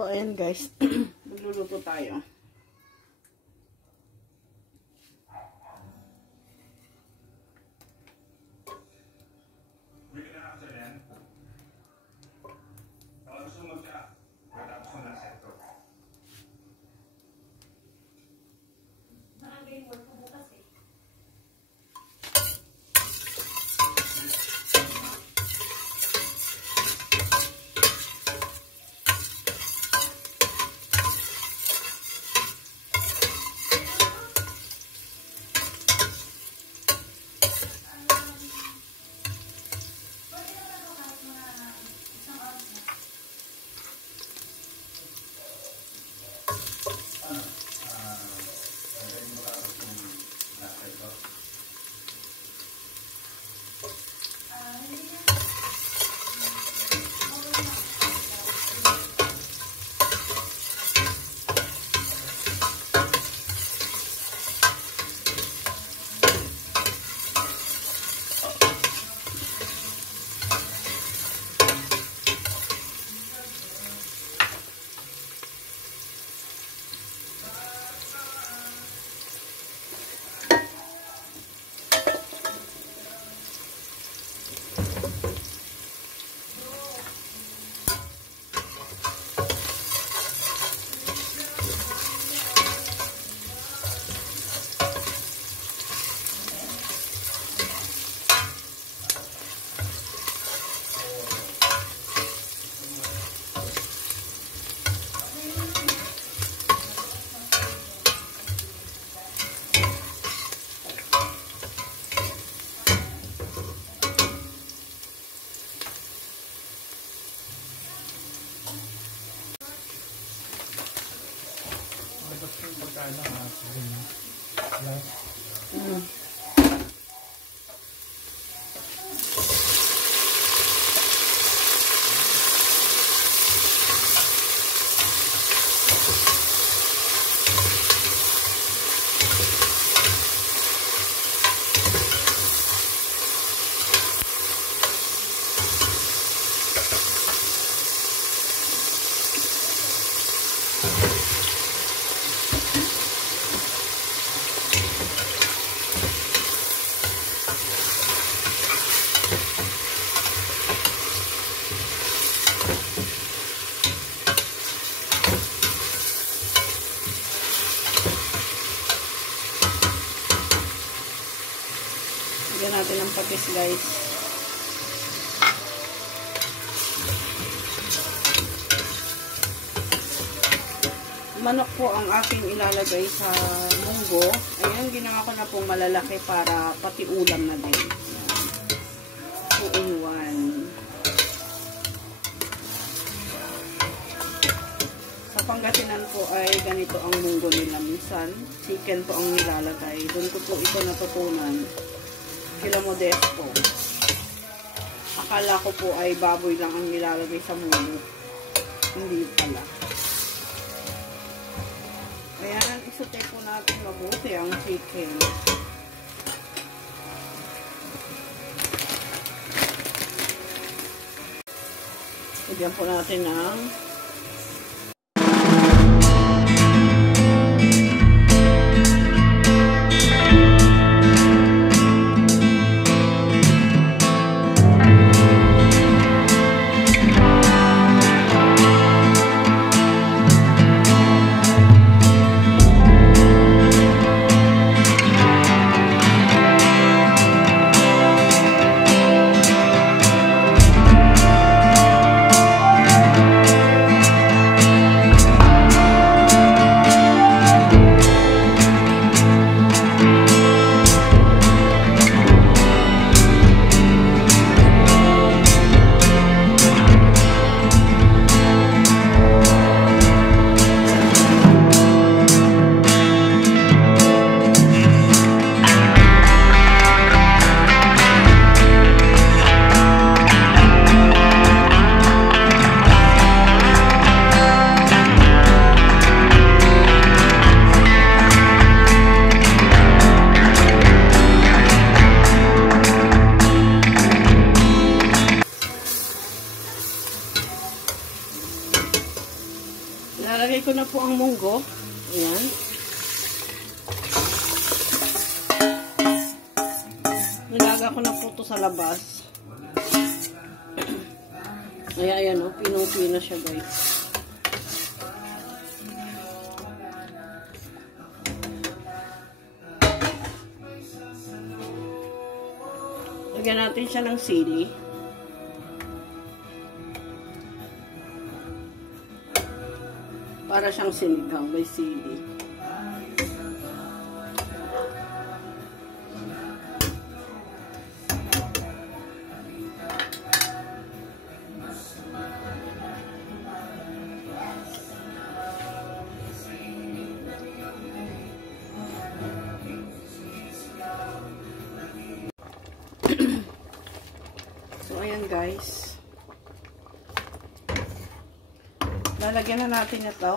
So, ayan guys, magluluto tayo. Lagyan natin ng patis guys. Manok po ang aking ilalagay sa munggo. Ayan, ginawa ko na pong malalaki para pati ulam na din. 2 in 1. Sa Pangasinan po ay ganito ang munggo nila. Minsan, chicken po ang nilalagay. Doon ko po ito natutunan. Kila Modesto. Akala ko po ay baboy lang ang nilalagay sa munggo. Hindi pala. Ayan, isutay po natin mabuti ang chicken. Lagyan po natin ng Ilalagay ko na po ang munggo. Ayan. Nilaga ko na po ito sa labas. Ayan, oh, pinong-pino siya, guys. Lagyan natin siya ng sili. Para siyang sinigang, may sili. So, ayan guys. Lalagyan na natin ito.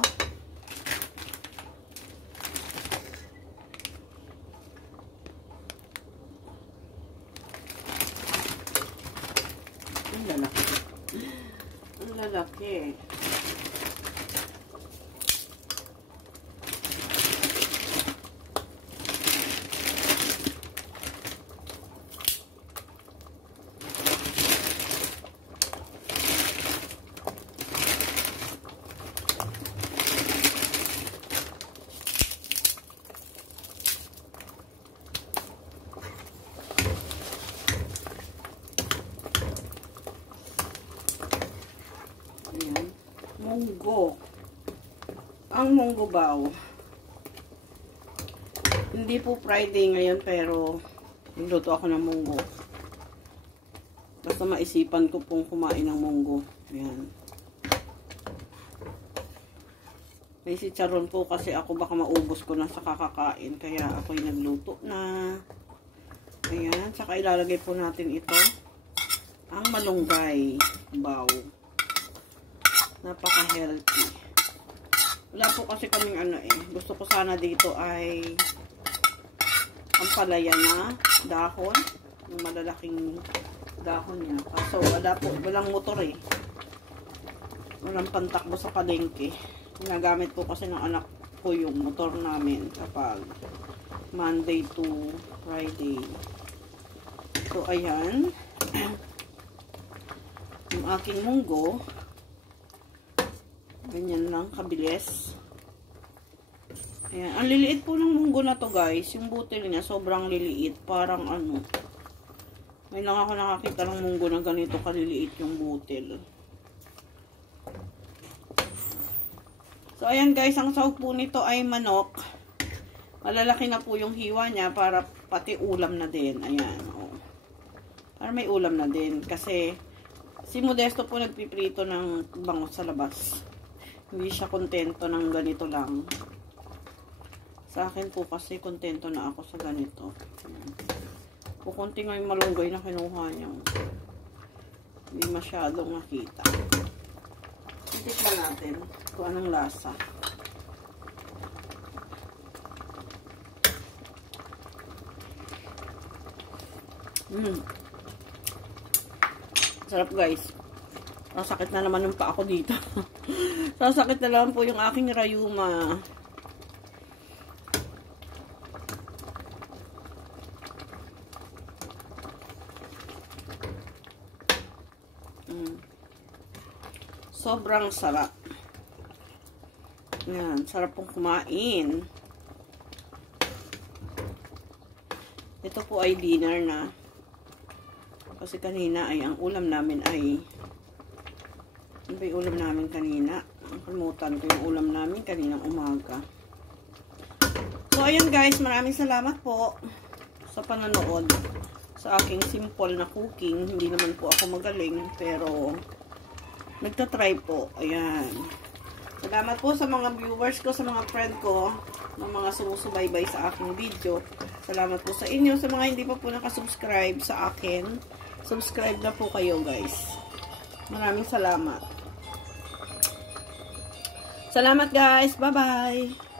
Ang lalaki. Ang lalaki. Munggo. Ang munggo bao. Hindi po Friday ngayon pero nagluto ako ng munggo. Basta maisipan ko pong kumain ng munggo. Ayan. May chicharon po kasi ako baka maubos ko na sa kakakain. Kaya ako'y nagluto na. Ayan. Saka ilalagay po natin ito. Ang malunggay bao. Napaka-healthy. Wala po kasi kaming ano eh. Gusto ko sana dito ay ang palaya na dahon. Yung malalaking dahon niya. Kaso wala po. Walang motor eh. Walang pantakbo sa palengke. Ginagamit po kasi ng anak ko yung motor namin kapag Monday to Friday. So, ayan. Yung aking munggo. Ganyan lang, kabilis. Ayan. Ang liliit po ng munggo na to guys. Yung butil niya, sobrang liliit. Parang ano. May lang ako nakakita ng munggo na ganito kaliliit yung butil. So, ayan guys. Ang sahog po nito ay manok. Malalaki na po yung hiwa niya para pati ulam na din. Ayan. Oh. Para may ulam na din. Kasi si Modesto po nagpiprito ng bangus sa labas. Hindi siya kontento ng ganito lang. Sa akin po kasi kontento na ako sa ganito. Kukunti nga yung malunggay na kinuha niya. Hindi masyadong nakita. Titikman natin kung anong lasa. Sarap guys. Sasakit na naman yung pa ako dito. Sasakit na naman po yung aking rayuma. Sobrang sarap. Yan, sarap pong kumain. Ito po ay dinner na. Kasi kanina ay ang ulam namin ay ano ba yung ulam namin kanina? Kalimutan ko yung ulam namin kaninang umaga. So, ayan guys. Maraming salamat po sa panonood sa aking simple na cooking. Hindi naman po ako magaling. Pero, nagtatry po. Ayan. Salamat po sa mga viewers ko, sa mga friend ko, ng mga sumusubaybay sa aking video. Salamat po sa inyo. Sa mga hindi pa po nakasubscribe sa akin, subscribe na po kayo guys. Maraming salamat. Salamat guys. Bye-bye.